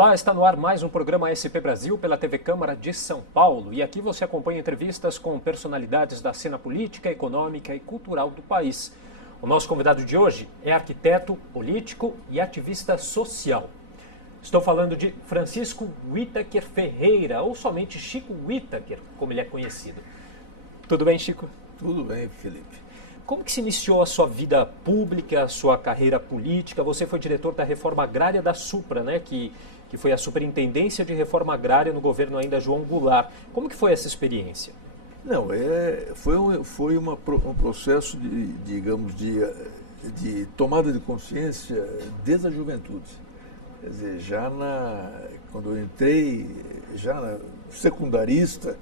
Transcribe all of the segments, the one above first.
Olá, está no ar mais um programa SP Brasil pela TV Câmara de São Paulo. E aqui você acompanha entrevistas com personalidades da cena política, econômica e cultural do país. O nosso convidado de hoje é arquiteto, político e ativista social. Estou falando de Francisco Whittaker Ferreira, ou somente Chico Whittaker, como ele é conhecido. Tudo bem, Chico? Tudo bem, Felipe. Como que se iniciou a sua vida pública, a sua carreira política? Você foi diretor da Reforma Agrária da Supra, né? Que foi a Superintendência de Reforma Agrária no governo ainda João Goulart. Como que foi essa experiência? Não, foi um processo de tomada de consciência desde a juventude. Quer dizer, quando eu entrei, secundarista,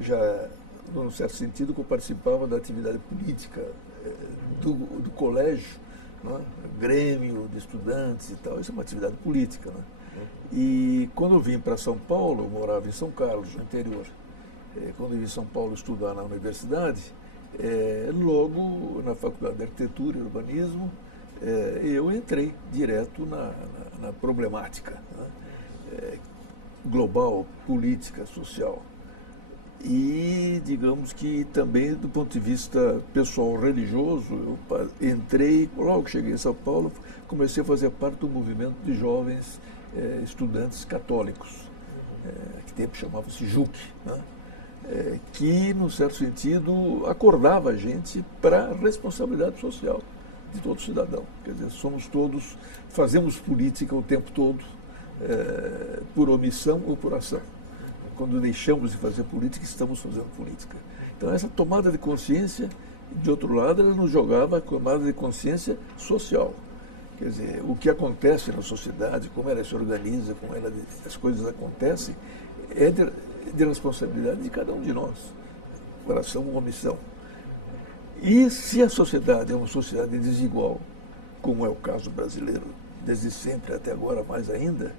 já, num certo sentido, que eu participava da atividade política do colégio, né? Grêmio de estudantes e tal, isso é uma atividade política. Né? E quando eu vim para São Paulo, eu morava em São Carlos, no interior. Quando eu vim em São Paulo estudar na universidade, logo na Faculdade de Arquitetura e Urbanismo, eu entrei direto na problemática, né? Global, política, social. E, digamos que também do ponto de vista pessoal religioso, eu entrei, logo que cheguei em São Paulo, comecei a fazer parte do movimento de jovens estudantes católicos, que tempo chamava-se JUC, né? Que, num certo sentido, acordava a gente para a responsabilidade social de todo cidadão. Quer dizer, fazemos política o tempo todo, por omissão ou por ação. Quando deixamos de fazer política, estamos fazendo política. Então, essa tomada de consciência, de outro lado, ela nos jogava a tomada de consciência social. Quer dizer, o que acontece na sociedade, como ela se organiza, como as coisas acontecem, é de responsabilidade de cada um de nós, por ação ou omissão. E se a sociedade é uma sociedade desigual, como é o caso brasileiro, desde sempre até agora mais ainda,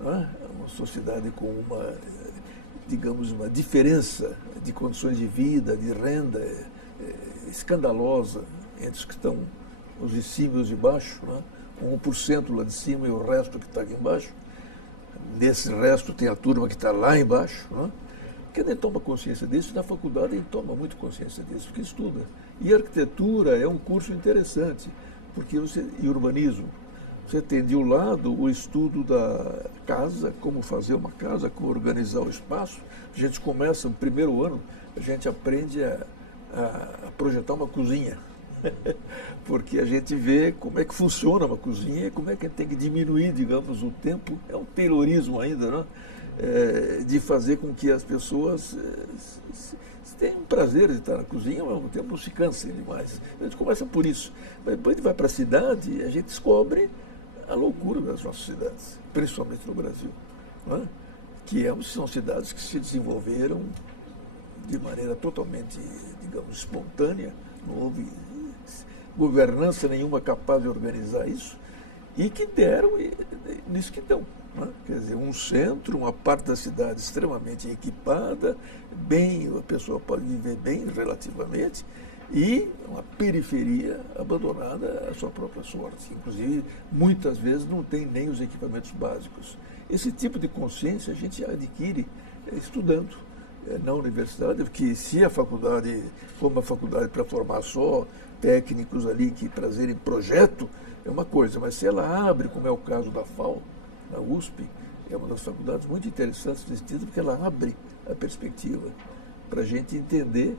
né? É uma sociedade com uma diferença de condições de vida, de renda escandalosa entre os que estão os de cima e os de baixo, né? 1% lá de cima e o resto que está aqui embaixo. Nesse resto tem a turma que está lá embaixo. Né? Quem nem toma consciência disso, na faculdade ele toma muito consciência disso, porque estuda. E arquitetura é um curso interessante, e urbanismo. Você tem de um lado o estudo da casa, como fazer uma casa, como organizar o espaço. A gente começa no primeiro ano, a gente aprende a projetar uma cozinha. Porque a gente vê como é que funciona uma cozinha, como é que a gente tem que diminuir, digamos, o tempo. É um taylorismo ainda, né? De fazer com que as pessoas tenham prazer de estar na cozinha, mas ao mesmo tempo não se cansem demais. A gente começa por isso. Mas depois a gente vai para a cidade e a gente descobre a loucura das nossas cidades, principalmente no Brasil, né? São cidades que se desenvolveram de maneira totalmente, digamos, espontânea, não houve governança nenhuma capaz de organizar isso, e que deram nisso que dão. Né? Quer dizer, um centro, uma parte da cidade extremamente equipada, a pessoa pode viver bem relativamente, e uma periferia abandonada à sua própria sorte. Inclusive, muitas vezes não tem nem os equipamentos básicos. Esse tipo de consciência a gente adquire estudando na universidade, porque se a faculdade for uma faculdade para formar só técnicos ali que trazerem projeto, é uma coisa, mas se ela abre, como é o caso da FAO, na USP, é uma das faculdades muito interessantes nesse sentido, porque ela abre a perspectiva para a gente entender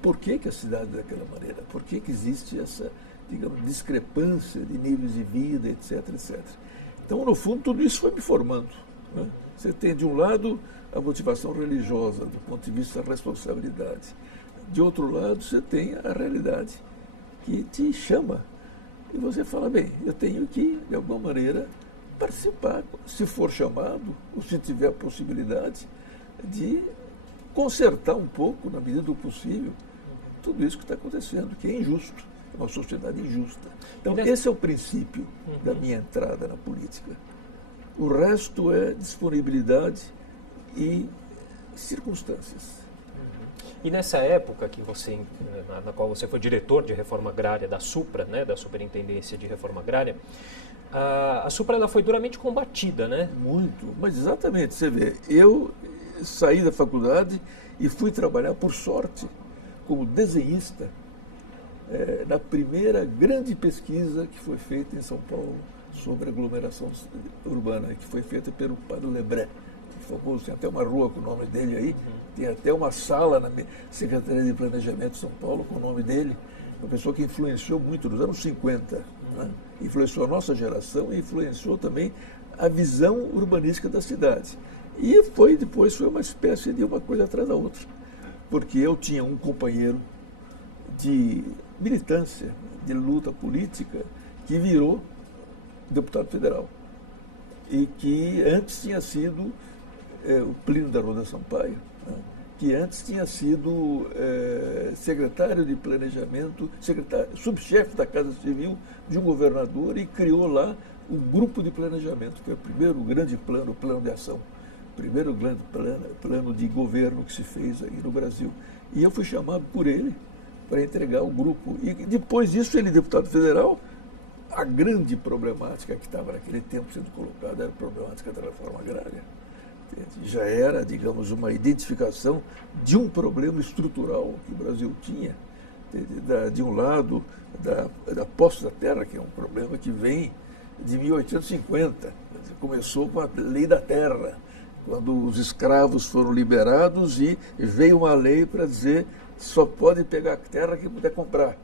por que a cidade é daquela maneira, por que existe essa, digamos, discrepância de níveis de vida, etc, etc. Então, no fundo, tudo isso foi me formando. Né? Você tem, de um lado, a motivação religiosa, do ponto de vista da responsabilidade. De outro lado, você tem a realidade que te chama. E você fala, bem, eu tenho que, de alguma maneira, participar, se for chamado, ou se tiver a possibilidade, de consertar um pouco, na medida do possível, tudo isso que está acontecendo, que é injusto, é uma sociedade injusta. Então, esse é o princípio da minha entrada na política. O resto é disponibilidade e circunstâncias. E nessa época que na qual você foi diretor de reforma agrária da Supra, né, da Superintendência de Reforma Agrária, a Supra ela foi duramente combatida, né? Muito, mas exatamente, você vê, eu saí da faculdade e fui trabalhar, por sorte, como desenhista, na primeira grande pesquisa que foi feita em São Paulo sobre aglomeração urbana, que foi feita pelo Padre Lebré, famoso, tem até uma rua com o nome dele aí, tem até uma sala na Secretaria de Planejamento de São Paulo com o nome dele, uma pessoa que influenciou muito nos anos 50, né? Influenciou a nossa geração e influenciou também a visão urbanística da cidade. E depois foi uma espécie de uma coisa atrás da outra, porque eu tinha um companheiro de militância, de luta política, que virou deputado federal e que antes tinha sido o Plínio da Roda Sampaio, né, que antes tinha sido secretário de planejamento, subchefe da Casa Civil de um governador e criou lá um grupo de planejamento, que foi o primeiro grande plano, plano de ação, o primeiro grande plano de governo que se fez aí no Brasil. E eu fui chamado por ele para entregar o grupo. E depois disso, ele, deputado federal, a grande problemática que estava naquele tempo sendo colocada era a problemática da reforma agrária. Já era, digamos, uma identificação de um problema estrutural que o Brasil tinha. De um lado, da posse da terra, que é um problema que vem de 1850. Começou com a lei da terra, quando os escravos foram liberados e veio uma lei para dizer só pode pegar terra quem puder comprar.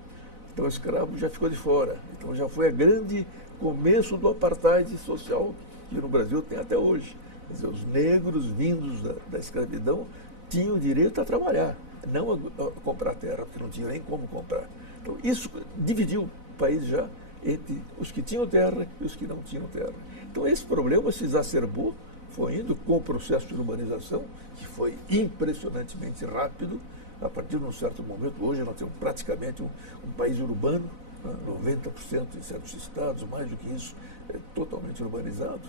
Então o escravo já ficou de fora. Então já foi a grande começo do apartheid social que no Brasil tem até hoje. Quer dizer, os negros vindos da escravidão tinham o direito a trabalhar, não a comprar terra, porque não tinha nem como comprar. Então isso dividiu o país já entre os que tinham terra e os que não tinham terra. Então esse problema se exacerbou, foi indo com o processo de urbanização, que foi impressionantemente rápido. A partir de um certo momento, hoje nós temos praticamente um país urbano, 90% em certos estados, mais do que isso, totalmente urbanizado.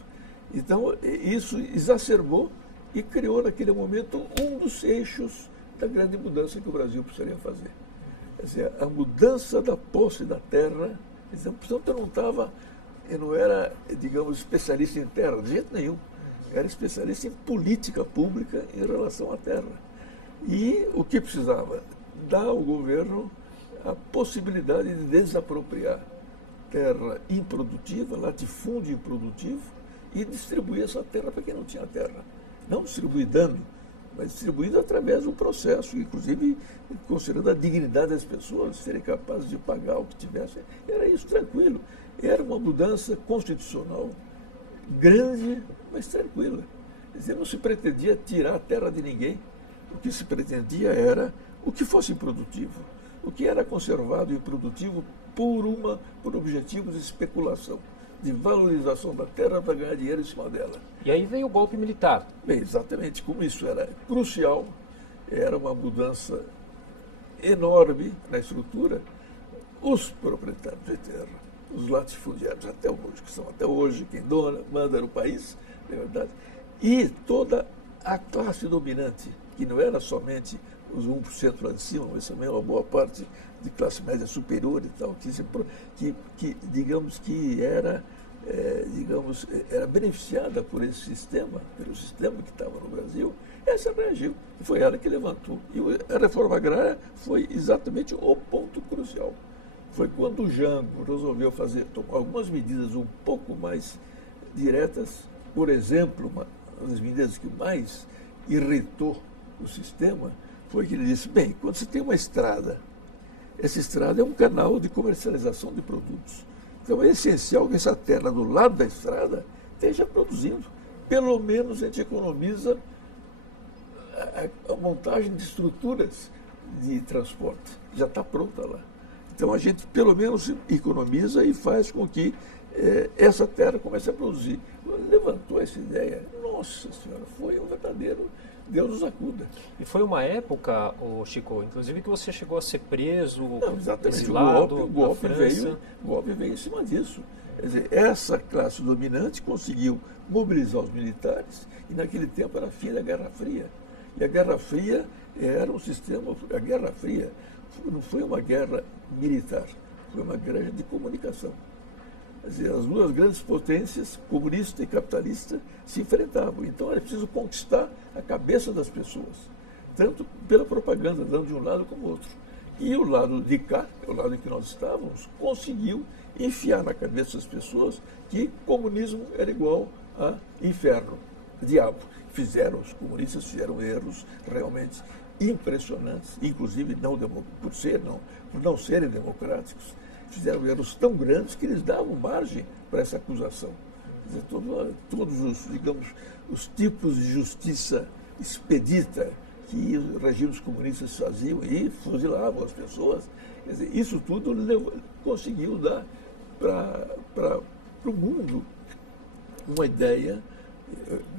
Então, isso exacerbou e criou, naquele momento, um dos eixos da grande mudança que o Brasil precisaria fazer. Quer dizer, a mudança da posse da terra. Portanto, eu não era, digamos, especialista em terra, de jeito nenhum. Eu era especialista em política pública em relação à terra. E o que precisava? Dar ao governo a possibilidade de desapropriar terra improdutiva, latifúndio improdutivo, e distribuir essa terra para quem não tinha terra. Não distribuir dando, mas distribuindo através de um processo, inclusive considerando a dignidade das pessoas, serem capazes de pagar o que tivessem. Era isso, tranquilo. Era uma mudança constitucional grande, mas tranquila. Quer dizer, não se pretendia tirar a terra de ninguém. O que se pretendia era o que fosse improdutivo, o que era conservado e improdutivo por objetivos de especulação, de valorização da terra para ganhar dinheiro em cima dela. E aí veio o golpe militar. Bem, exatamente, como isso era crucial, era uma mudança enorme na estrutura, os proprietários de terra, os latifundiários até hoje, que são até hoje quem manda no país, na verdade, e toda a classe dominante, que não era somente os 1% lá de cima, mas também uma boa parte de classe média superior e tal, que digamos que era beneficiada por esse sistema, pelo sistema que estava no Brasil, essa reagiu. E foi ela que levantou. E a reforma agrária foi exatamente o ponto crucial. Foi quando o Jango resolveu tomar algumas medidas um pouco mais diretas. Por exemplo, uma das medidas que mais irritou o sistema foi que ele disse, bem, quando você tem uma estrada, essa estrada é um canal de comercialização de produtos. Então é essencial que essa terra do lado da estrada esteja produzindo. Pelo menos a gente economiza a montagem de estruturas de transporte. Já está pronta lá. Então a gente pelo menos economiza e faz com que essa terra comece a produzir. Levantou essa ideia. Nossa Senhora, foi um verdadeiro Deus nos acuda. E foi uma época, Chico, inclusive que você chegou a ser preso, não, exatamente. exilado, O golpe veio em cima disso. Quer dizer, essa classe dominante conseguiu mobilizar os militares e naquele tempo era fim da Guerra Fria. E a Guerra Fria era um sistema, a Guerra Fria não foi uma guerra militar, foi uma guerra de comunicação. Quer dizer, as duas grandes potências, comunista e capitalista, se enfrentavam. Então era preciso conquistar a cabeça das pessoas, tanto pela propaganda, tanto de um lado como do outro. E o lado de cá, o lado em que nós estávamos, conseguiu enfiar na cabeça das pessoas que comunismo era igual a inferno, diabo. Os comunistas fizeram erros realmente impressionantes, inclusive por não serem democráticos. Fizeram erros tão grandes que eles davam margem para essa acusação. Quer dizer, todos os, digamos, os tipos de justiça expedita que os regimes comunistas faziam e fuzilavam as pessoas. Quer dizer, isso tudo conseguiu dar para o mundo uma ideia,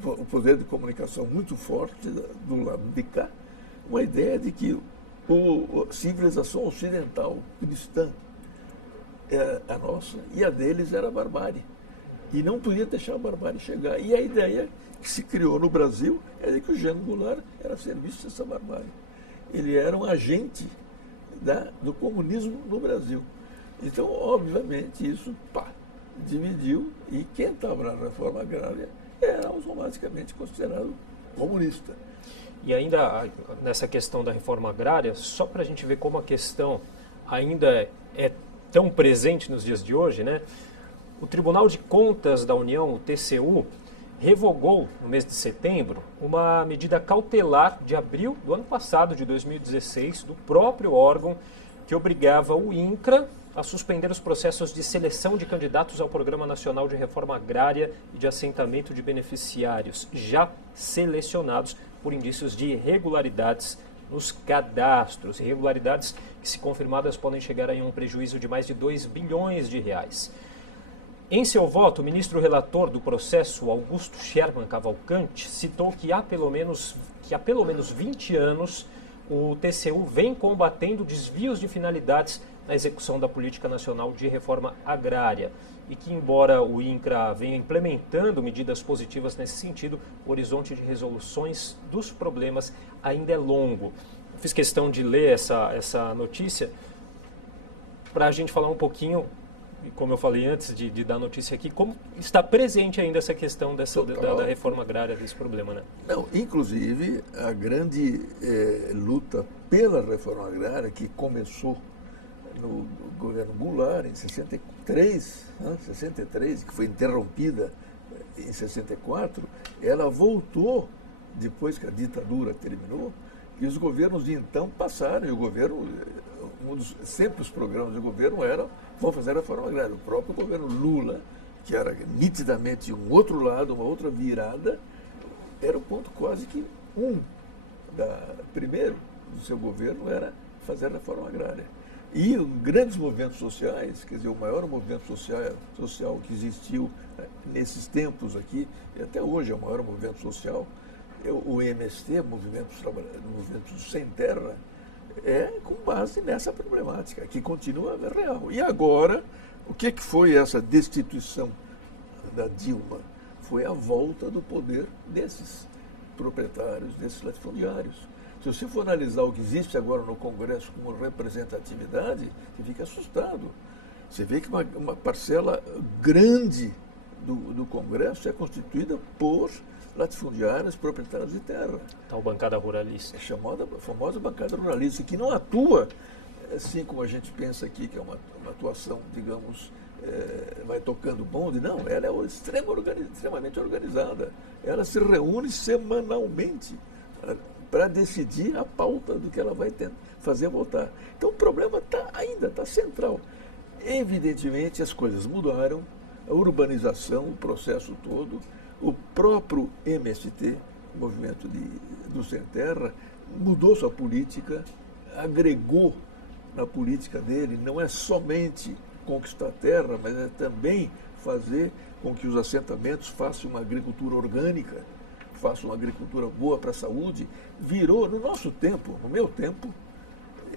o poder de comunicação muito forte do lado de cá, uma ideia de que a civilização ocidental cristã era a nossa e a deles era a barbárie. E não podia deixar a barbárie chegar. E a ideia que se criou no Brasil é de que o Jango Goulart era serviço dessa barbárie. Ele era um agente do comunismo no Brasil. Então, obviamente, isso dividiu, e quem estava na reforma agrária era automaticamente considerado comunista. E ainda nessa questão da reforma agrária, só para a gente ver como a questão ainda é tão presente nos dias de hoje, né? O Tribunal de Contas da União, o TCU, revogou, no mês de setembro, uma medida cautelar de abril do ano passado, de 2016, do próprio órgão que obrigava o INCRA a suspender os processos de seleção de candidatos ao Programa Nacional de Reforma Agrária e de Assentamento de Beneficiários, já selecionados por indícios de irregularidades nos cadastros. Irregularidades que, se confirmadas, podem chegar a um prejuízo de mais de 2 bilhões de reais. Em seu voto, o ministro relator do processo, Augusto Sherman Cavalcante, citou que há pelo menos 20 anos o TCU vem combatendo desvios de finalidades na execução da Política Nacional de Reforma Agrária e que, embora o INCRA venha implementando medidas positivas nesse sentido, o horizonte de resoluções dos problemas ainda é longo. Eu fiz questão de ler essa notícia para a gente falar um pouquinho, e como eu falei antes de dar a notícia aqui, como está presente ainda essa questão da reforma agrária, desse problema, né? Não, inclusive, a grande luta pela reforma agrária, que começou no governo Goulart, em 63, que foi interrompida em 64, ela voltou depois que a ditadura terminou, e os governos de então passaram, e o governo, sempre os programas do governo eram, vão fazer a reforma agrária. O próprio governo Lula, que era nitidamente um outro lado, uma outra virada, era o ponto quase que primeiro do seu governo era fazer a reforma agrária. E grandes movimentos sociais, quer dizer, o maior movimento social que existiu nesses tempos aqui, e até hoje é o maior movimento social, o MST, Movimento Sem Terra, é com base nessa problemática, que continua real. E agora, o que foi essa destituição da Dilma? Foi a volta do poder desses proprietários, desses latifundiários. Se você for analisar o que existe agora no Congresso como representatividade, você fica assustado. Você vê que uma parcela grande do Congresso é constituída por latifundiários, proprietários de terra. Tal bancada ruralista. É chamada a famosa bancada ruralista, que não atua assim como a gente pensa aqui, que é uma atuação, digamos, vai tocando bonde. Não, ela é extremamente organizada. Ela se reúne semanalmente para decidir a pauta do que ela vai fazer votar. Então o problema ainda está central. Evidentemente as coisas mudaram, a urbanização, o processo todo, o próprio MST, o Movimento do Sem Terra, mudou sua política, agregou na política dele, não é somente conquistar terra, mas é também fazer com que os assentamentos façam uma agricultura orgânica, façam uma agricultura boa para a saúde. Virou, no nosso tempo, no meu tempo,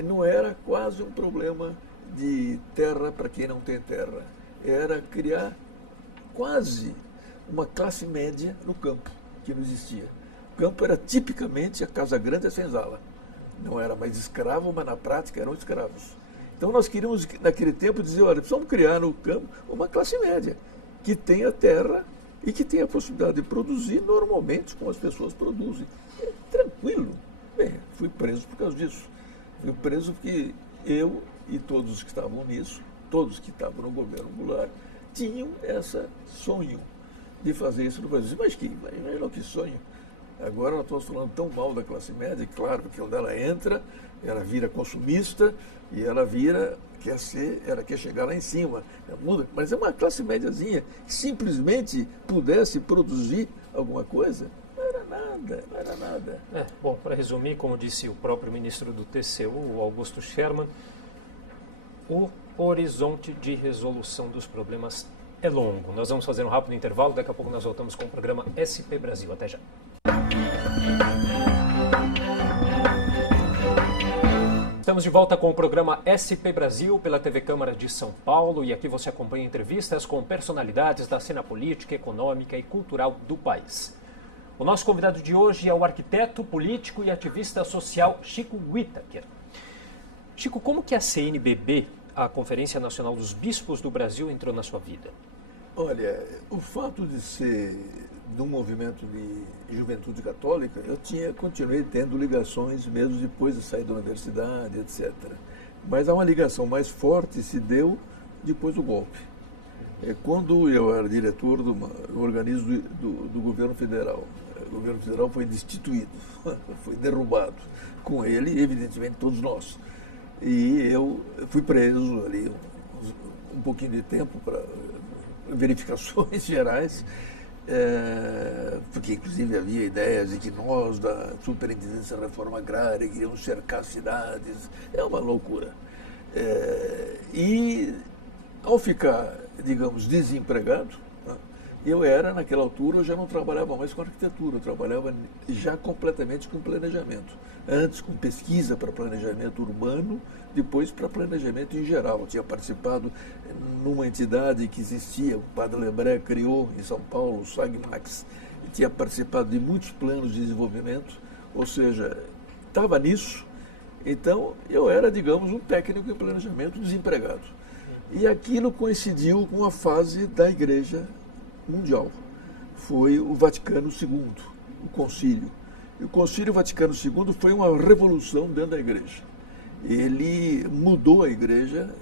não era quase um problema de terra para quem não tem terra. Era criar quase uma classe média no campo, que não existia. O campo era tipicamente a casa grande e a senzala. Não era mais escravo, mas na prática eram escravos. Então nós queríamos, naquele tempo, dizer, olha, precisamos criar no campo uma classe média, que tenha terra e que tenha a possibilidade de produzir normalmente como as pessoas produzem. Tranquilo. Bem, fui preso por causa disso. Fui preso porque eu e todos os que estavam nisso, todos que estavam no governo Goulart, tinham esse sonho de fazer isso no Brasil. Mas imagina que sonho. Agora nós estamos falando tão mal da classe média, claro, porque quando ela entra, ela vira consumista e ela quer chegar lá em cima. Muda, mas é uma classe médiazinha que simplesmente pudesse produzir alguma coisa. Não era nada. Bom, para resumir, como disse o próprio ministro do TCU, o Augusto Scherman, o horizonte de resolução dos problemas é longo. Nós vamos fazer um rápido intervalo, daqui a pouco nós voltamos com o programa SP Brasil. Até já. Estamos de volta com o programa SP Brasil pela TV Câmara de São Paulo e aqui você acompanha entrevistas com personalidades da cena política, econômica e cultural do país. O nosso convidado de hoje é o arquiteto, político e ativista social Chico Whittaker. Chico, como que a CNBB, a Conferência Nacional dos Bispos do Brasil, entrou na sua vida? Olha, o fato de ser de um movimento de juventude católica, continuei tendo ligações mesmo depois de sair da universidade, etc. Mas há uma ligação mais forte se deu depois do golpe. Quando eu era diretor do organismo do governo federal, o governo federal foi destituído, foi derrubado. Com ele, evidentemente, todos nós. E eu fui preso ali um pouquinho de tempo para verificações gerais, porque inclusive havia ideias de que nós, da Superintendência da Reforma Agrária, queríamos cercar cidades. É uma loucura. E ao ficar, digamos, desempregado, naquela altura, eu já não trabalhava mais com arquitetura, eu trabalhava já completamente com planejamento. Antes com pesquisa para planejamento urbano, depois para planejamento em geral. Eu tinha participado numa entidade que existia, o Padre Lebré criou em São Paulo, o SAGMAX, e tinha participado de muitos planos de desenvolvimento, ou seja, estava nisso. Então, eu era, digamos, um técnico em planejamento desempregado. E aquilo coincidiu com a fase da Igreja Mundial. Foi o Vaticano II, o concílio. E o Concílio Vaticano II foi uma revolução dentro da Igreja. Ele mudou a Igreja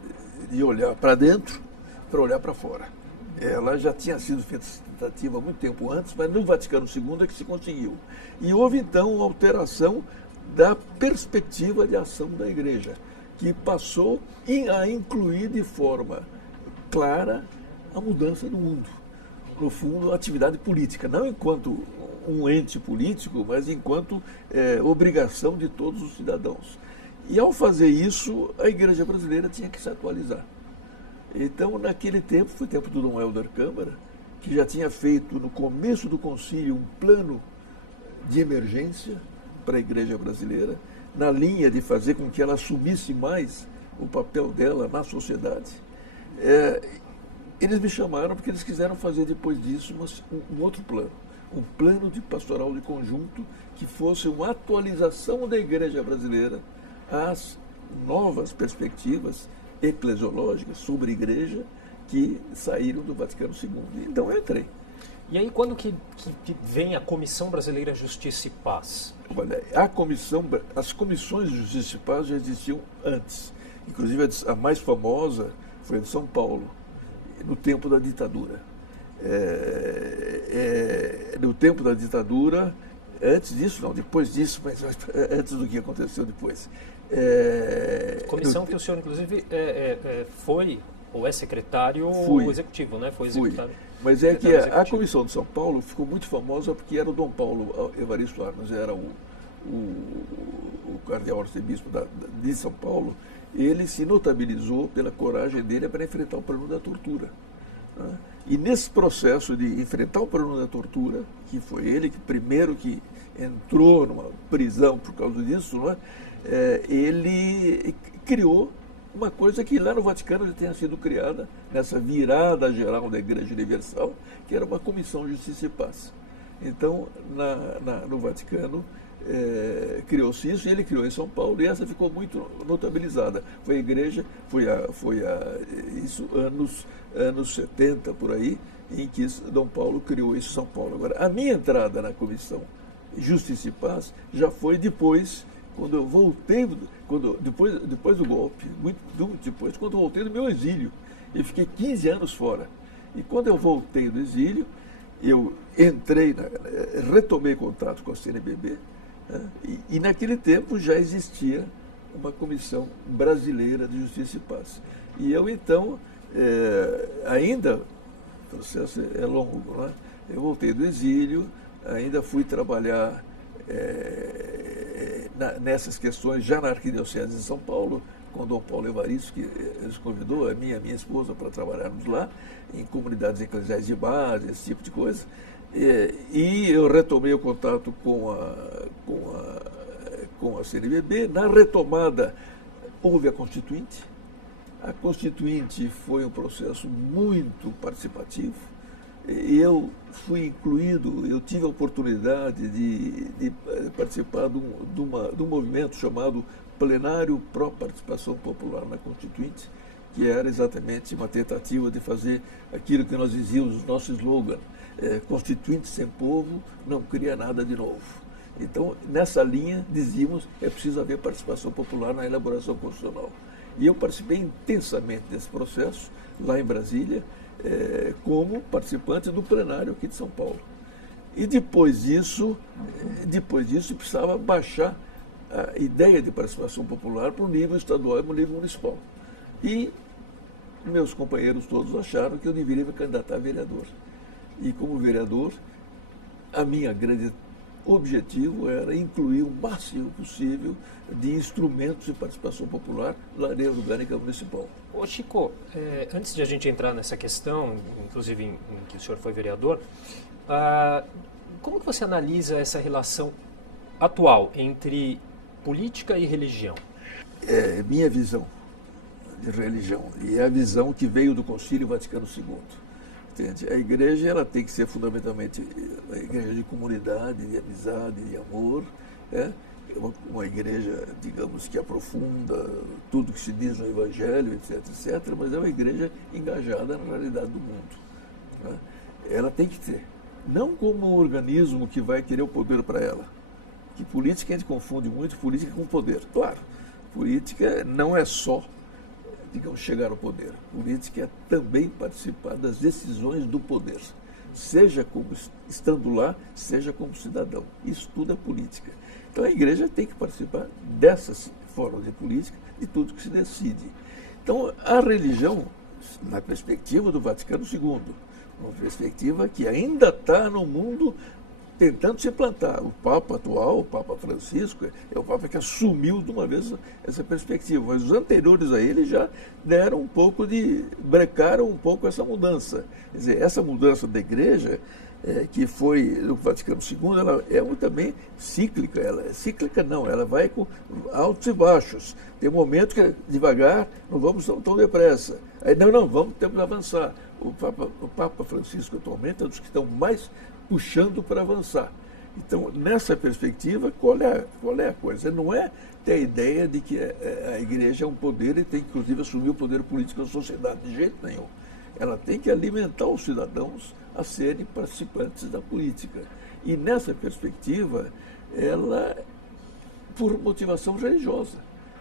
de olhar para dentro para olhar para fora. Ela já tinha sido feita essa tentativa há muito tempo antes, mas no Vaticano II é que se conseguiu. E houve, então, uma alteração da perspectiva de ação da Igreja, que passou a incluir de forma clara a mudança do mundo. No fundo, a atividade política, não enquanto um ente político, mas enquanto obrigação de todos os cidadãos. E ao fazer isso, a Igreja brasileira tinha que se atualizar. Então, naquele tempo, foi o tempo do Dom Helder Câmara, que já tinha feito, no começo do concílio, um plano de emergência para a Igreja brasileira, na linha de fazer com que ela assumisse mais o papel dela na sociedade. Eles me chamaram porque eles quiseram fazer depois disso um outro plano, um plano de pastoral de conjunto que fosse uma atualização da Igreja brasileira às novas perspectivas eclesiológicas sobre a Igreja que saíram do Vaticano II. Então eu entrei. E aí quando que vem a Comissão Brasileira Justiça e Paz? Olha, as comissões de Justiça e Paz já existiam antes. Inclusive a mais famosa foi a de São Paulo, no tempo da ditadura. No tempo da ditadura, antes disso, não, depois disso, mas antes do que aconteceu depois. Comissão que o senhor, inclusive, foi, ou é secretário executivo, né? Foi executário. Mas é que a Comissão de São Paulo ficou muito famosa porque era o Dom Paulo Evaristo Armas, era o cardeal arcebispo de São Paulo. Ele se notabilizou pela coragem dele para enfrentar o problema da tortura. Né? E nesse processo de enfrentar o problema da tortura, que foi ele que primeiro que entrou numa prisão por causa disso, não é? Ele criou uma coisa que lá no Vaticano já tinha sido criada, nessa virada geral da Igreja Universal, que era uma Comissão de Justiça e Paz. Então, no Vaticano, criou-se isso, e ele criou em São Paulo, e essa ficou muito notabilizada. Foi a igreja, isso anos 70, por aí, em que Dom Paulo criou isso em São Paulo. Agora, a minha entrada na Comissão Justiça e Paz já foi depois, quando eu voltei, depois do golpe, muito depois, quando eu voltei do meu exílio. Eu fiquei 15 anos fora. E quando eu voltei do exílio, eu retomei contato com a CNBB, né, e naquele tempo já existia uma Comissão Brasileira de Justiça e Paz. E eu, então, ainda, o processo é longo, né? Eu voltei do exílio, ainda fui trabalhar nessas questões já na Arquidiocese de São Paulo, com Dom Paulo Evaristo, que nos convidou, a minha esposa, para trabalharmos lá, em comunidades eclesiais de base, esse tipo de coisa. E eu retomei o contato com a CNBB. Na retomada, houve a Constituinte. A Constituinte foi um processo muito participativo. Eu fui incluído, eu tive a oportunidade de participar de um movimento chamado Plenário Pró-Participação Popular na Constituinte, que era exatamente uma tentativa de fazer aquilo que nós dizíamos, nosso slogan, Constituinte sem povo não cria nada de novo. Então, nessa linha, dizíamos, é preciso haver participação popular na elaboração constitucional. E eu participei intensamente desse processo, lá em Brasília, como participante do plenário aqui de São Paulo. E depois disso precisava baixar a ideia de participação popular para o nível estadual e para o nível municipal. E meus companheiros todos acharam que eu deveria me candidatar a vereador. E como vereador, a minha grande objetivo era incluir o máximo possível de instrumentos de participação popular na lei orgânica municipal. Ô Chico, antes de a gente entrar nessa questão, inclusive em que o senhor foi vereador, como que você analisa essa relação atual entre política e religião? É minha visão de religião, e é a visão que veio do Concílio Vaticano II. Entende? A igreja ela tem que ser fundamentalmente uma igreja de comunidade, de amizade, de amor, uma igreja, digamos, que aprofunda tudo que se diz no Evangelho, etc., etc., mas é uma igreja engajada na realidade do mundo. Né? Ela tem que ter, não como um organismo que vai querer o poder para ela, que política a gente confunde muito política com poder. Claro, política não é só, digamos, chegar ao poder. Política é também participar das decisões do poder, seja como estando lá, seja como cidadão. Isso tudo é política. Então a igreja tem que participar dessas formas de política, de tudo que se decide. Então a religião, na perspectiva do Vaticano II, uma perspectiva que ainda está no mundo tentando se plantar. O Papa atual, o Papa Francisco, é o Papa que assumiu de uma vez essa perspectiva, mas os anteriores a ele já brecaram um pouco essa mudança. Quer dizer, essa mudança da igreja, que foi do Vaticano II, ela é também cíclica. Ela vai com altos e baixos. Tem um momento que é devagar, não vamos tão depressa. Aí, temos que avançar. O Papa Francisco atualmente é um dos que estão mais puxando para avançar. Então, nessa perspectiva, qual é a coisa? Não é ter a ideia de que a igreja é um poder e tem que, inclusive, assumir o poder político da sociedade, de jeito nenhum. Ela tem que alimentar os cidadãos a serem participantes da política. E, nessa perspectiva, ela, por motivação religiosa.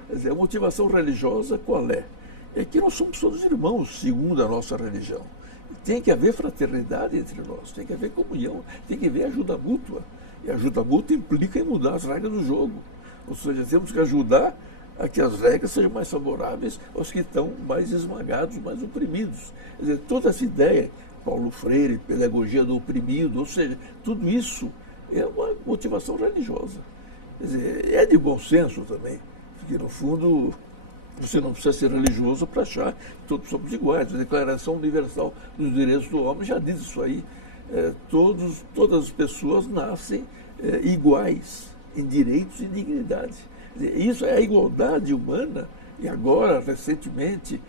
Quer dizer, a motivação religiosa qual é? É que nós somos todos irmãos, segundo a nossa religião. Tem que haver fraternidade entre nós, tem que haver comunhão, tem que haver ajuda mútua. E ajuda mútua implica em mudar as regras do jogo. Ou seja, temos que ajudar a que as regras sejam mais favoráveis aos que estão mais esmagados, mais oprimidos. Quer dizer, toda essa ideia, Paulo Freire, pedagogia do oprimido, ou seja, tudo isso é uma motivação religiosa. Quer dizer, é de bom senso também, porque no fundo você não precisa ser religioso para achar que todos somos iguais. A Declaração Universal dos Direitos do Homem já diz isso aí. Todas as pessoas nascem iguais em direitos e dignidade. Isso é a igualdade humana. E agora, recentemente,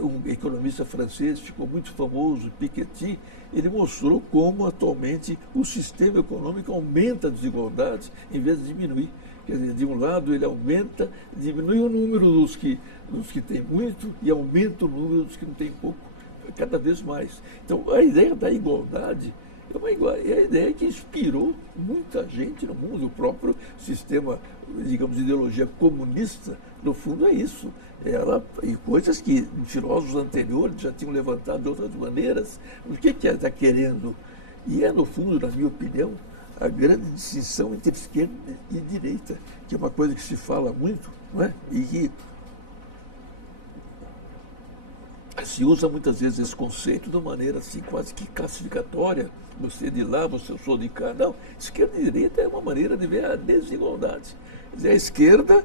Um economista francês ficou muito famoso, Piketty, ele mostrou como atualmente o sistema econômico aumenta a desigualdade em vez de diminuir. Quer dizer, de um lado ele aumenta, diminui o número dos que têm muito e aumenta o número dos que não têm pouco, cada vez mais. Então a ideia da igualdade é a ideia que inspirou muita gente no mundo. O próprio sistema, digamos, de ideologia comunista, no fundo é isso. E coisas que filósofos anteriores já tinham levantado de outras maneiras. O que ela está querendo? E no fundo, na minha opinião, a grande distinção entre esquerda e direita, que é uma coisa que se fala muito, não é? E que se usa muitas vezes esse conceito de uma maneira assim, quase que classificatória. Você de lá, você eu sou de cá. Não, esquerda e direita é uma maneira de ver a desigualdade. Quer dizer, a esquerda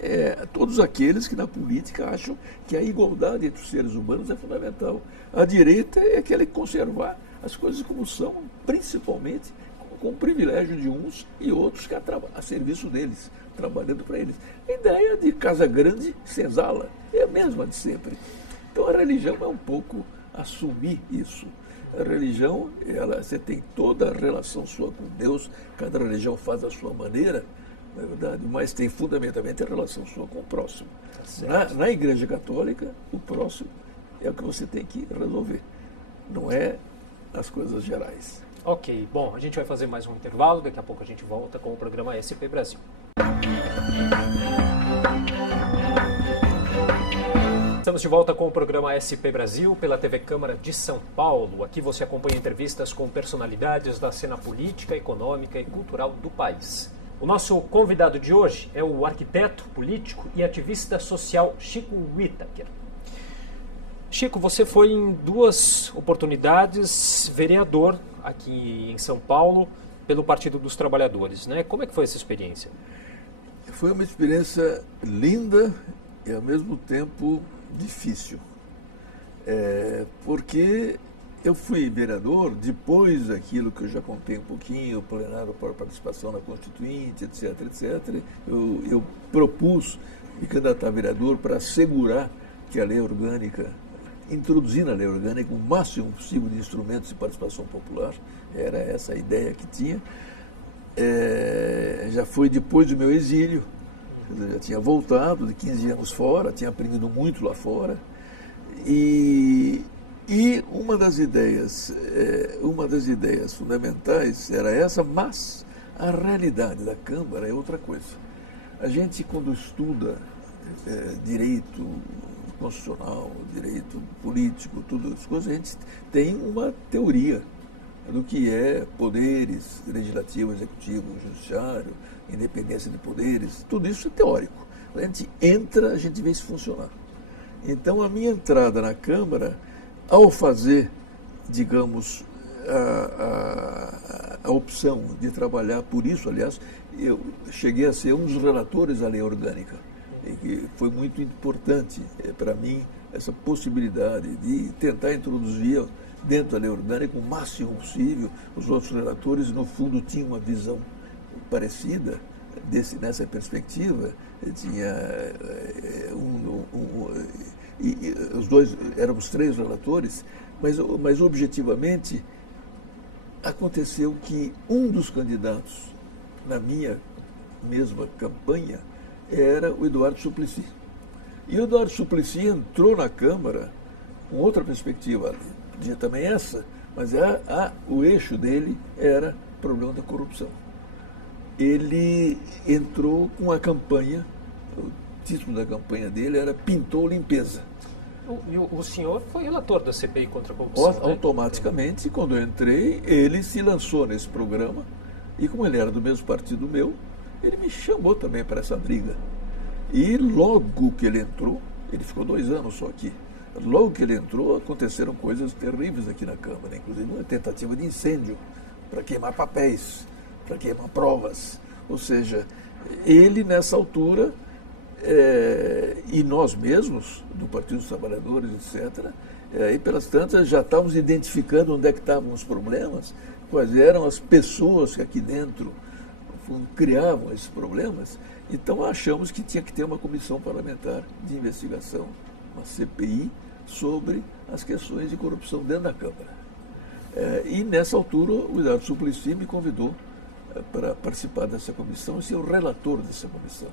é todos aqueles que na política acham que a igualdade entre os seres humanos é fundamental. A direita é aquela que conservar as coisas como são, principalmente com o privilégio de uns e outros que a serviço deles, trabalhando para eles. A ideia de casa grande, senzala, é a mesma de sempre. Então a religião é um pouco assumir isso. A religião, você tem toda a relação sua com Deus, cada religião faz a sua maneira, na verdade, mas tem fundamentalmente a relação sua com o próximo. Na Igreja Católica, o próximo é o que você tem que resolver, não é as coisas gerais. Ok, bom, a gente vai fazer mais um intervalo, daqui a pouco a gente volta com o programa SP Brasil. Estamos de volta com o programa SP Brasil pela TV Câmara de São Paulo. Aqui você acompanha entrevistas com personalidades da cena política, econômica e cultural do país. O nosso convidado de hoje é o arquiteto, político e ativista social Chico Whittaker. Chico, você foi em 2 oportunidades vereador aqui em São Paulo pelo Partido dos Trabalhadores, né? Como é que foi essa experiência? Foi uma experiência linda e ao mesmo tempo difícil, porque eu fui vereador depois daquilo que eu já contei um pouquinho, o plenário para participação na Constituinte, etc, etc. Eu propus me candidatar a vereador para assegurar que a lei orgânica, introduzir na lei orgânica o máximo possível de instrumentos de participação popular, era essa a ideia que tinha. Já foi depois do meu exílio. Eu já tinha voltado de 15 anos fora, tinha aprendido muito lá fora. E uma das ideias fundamentais era essa, mas a realidade da Câmara é outra coisa. A gente, quando estuda direito constitucional, direito político, tudo as coisas, a gente tem uma teoria do que é poderes legislativo, executivo, judiciário, independência de poderes, tudo isso é teórico. A gente entra, a gente vê isso funcionar. Então, a minha entrada na Câmara, ao fazer, digamos, a opção de trabalhar por isso, aliás, eu cheguei a ser um dos relatores da lei orgânica, e que foi muito importante para mim essa possibilidade de tentar introduzir dentro da lei orgânica o máximo possível. Os outros relatores, no fundo, tinham uma visão parecida nessa perspectiva. Tinha os dois, éramos 3 relatores, mas objetivamente aconteceu que um dos candidatos na minha mesma campanha era o Eduardo Suplicy. E o Eduardo Suplicy entrou na Câmara com outra perspectiva, podia também essa, mas o eixo dele era o problema da corrupção. Ele entrou com a campanha, o título da campanha dele era Pintou Limpeza. O senhor foi relator da CPI contra a corrupção, automaticamente, né? Quando eu entrei, ele se lançou nesse programa, e como ele era do mesmo partido meu, ele me chamou também para essa briga. E logo que ele entrou, ele ficou 2 anos só aqui, logo que ele entrou, aconteceram coisas terríveis aqui na Câmara, inclusive uma tentativa de incêndio para queimar papéis, para queimar provas. Ou seja, ele nessa altura, e nós mesmos, do Partido dos Trabalhadores, etc., e pelas tantas já estávamos identificando onde é que estavam os problemas, quais eram as pessoas que aqui dentro criavam esses problemas. Então achamos que tinha que ter uma comissão parlamentar de investigação uma CPI sobre as questões de corrupção dentro da Câmara. E nessa altura o Eduardo Suplicy me convidou para participar dessa comissão e ser o relator dessa comissão.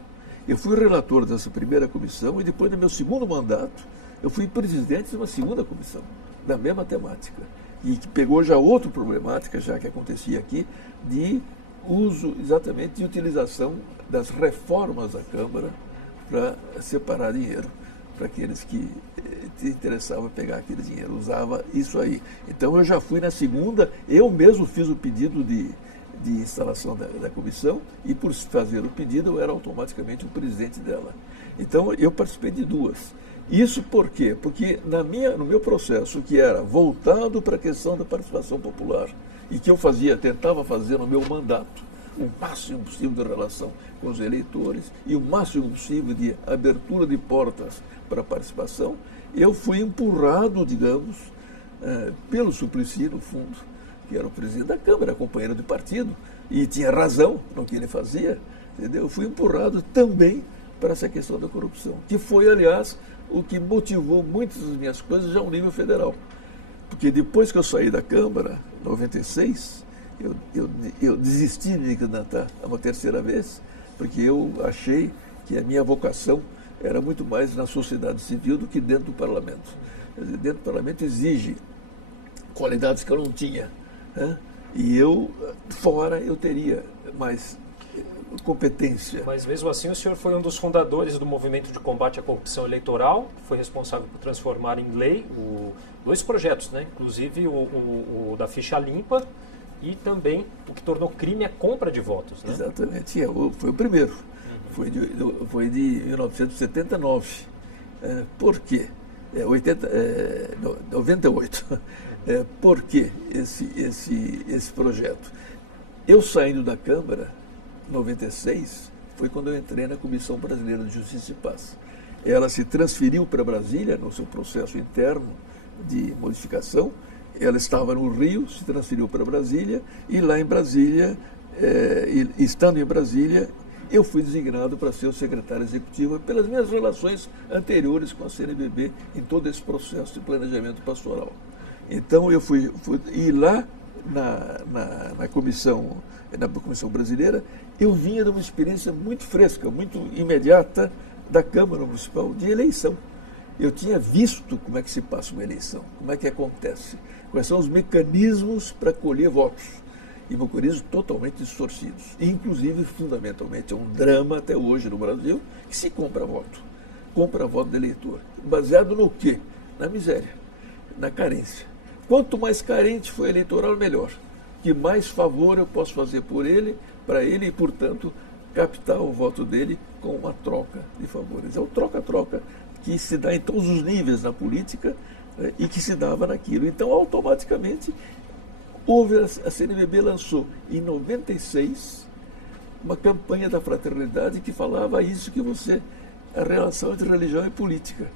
Eu fui relator dessa primeira comissão e depois do meu segundo mandato eu fui presidente de uma segunda comissão, da mesma temática, e que pegou já outra problemática, já que acontecia aqui, de uso exatamente de utilização das reformas da Câmara para separar dinheiro para aqueles que interessavam pegar aquele dinheiro, usava isso aí. Então eu já fui na segunda, eu mesmo fiz o pedido de instalação da comissão e por fazer o pedido eu era automaticamente o presidente dela. Então eu participei de duas. Isso por quê? Porque no meu processo, que era voltado para a questão da participação popular e que eu tentava fazer no meu mandato, o máximo possível de relação com os eleitores e o máximo possível de abertura de portas para a participação, eu fui empurrado, digamos, pelo Suplicy, no fundo, que era o presidente da Câmara, companheiro de partido, e tinha razão no que ele fazia, entendeu? Eu fui empurrado também para essa questão da corrupção, que foi, aliás, o que motivou muitas das minhas coisas já ao nível federal. Porque depois que eu saí da Câmara, em 96, eu desisti de me candidatar uma terceira vez, porque eu achei que a minha vocação era muito mais na sociedade civil do que dentro do parlamento. Dentro do parlamento exige qualidades que eu não tinha, né? E fora, eu teria mais competência. Mas mesmo assim o senhor foi um dos fundadores do movimento de combate à corrupção eleitoral, foi responsável por transformar em lei dois projetos, né? Inclusive o da ficha limpa e também o que tornou crime a compra de votos, né? Exatamente, foi o primeiro. Foi de 1979. Por quê? 98. Por que esse projeto? Eu saindo da Câmara, em 96, foi quando eu entrei na Comissão Brasileira de Justiça e Paz. Ela se transferiu para Brasília, no seu processo interno de modificação. Ela estava no Rio, se transferiu para Brasília, e lá em Brasília, estando em Brasília, eu fui designado para ser o secretário executivo pelas minhas relações anteriores com a CNBB em todo esse processo de planejamento pastoral. Então eu fui e lá na comissão brasileira, eu vinha de uma experiência muito fresca, muito imediata da Câmara Municipal de eleição. Eu tinha visto como é que se passa uma eleição, como é que acontece, quais são os mecanismos para colher votos. E mecanismos totalmente distorcidos. E, inclusive, fundamentalmente, é um drama até hoje no Brasil que se compra voto. Compra voto do eleitor. Baseado no quê? Na miséria, na carência. Quanto mais carente for eleitoral, melhor. Que mais favor eu posso fazer para ele e, portanto, captar o voto dele com uma troca de favores. É o troca-troca que se dá em todos os níveis na política, né, e que se dava naquilo. Então, automaticamente, a CNBB lançou, em 96, uma campanha da fraternidade que falava isso a relação entre religião e política.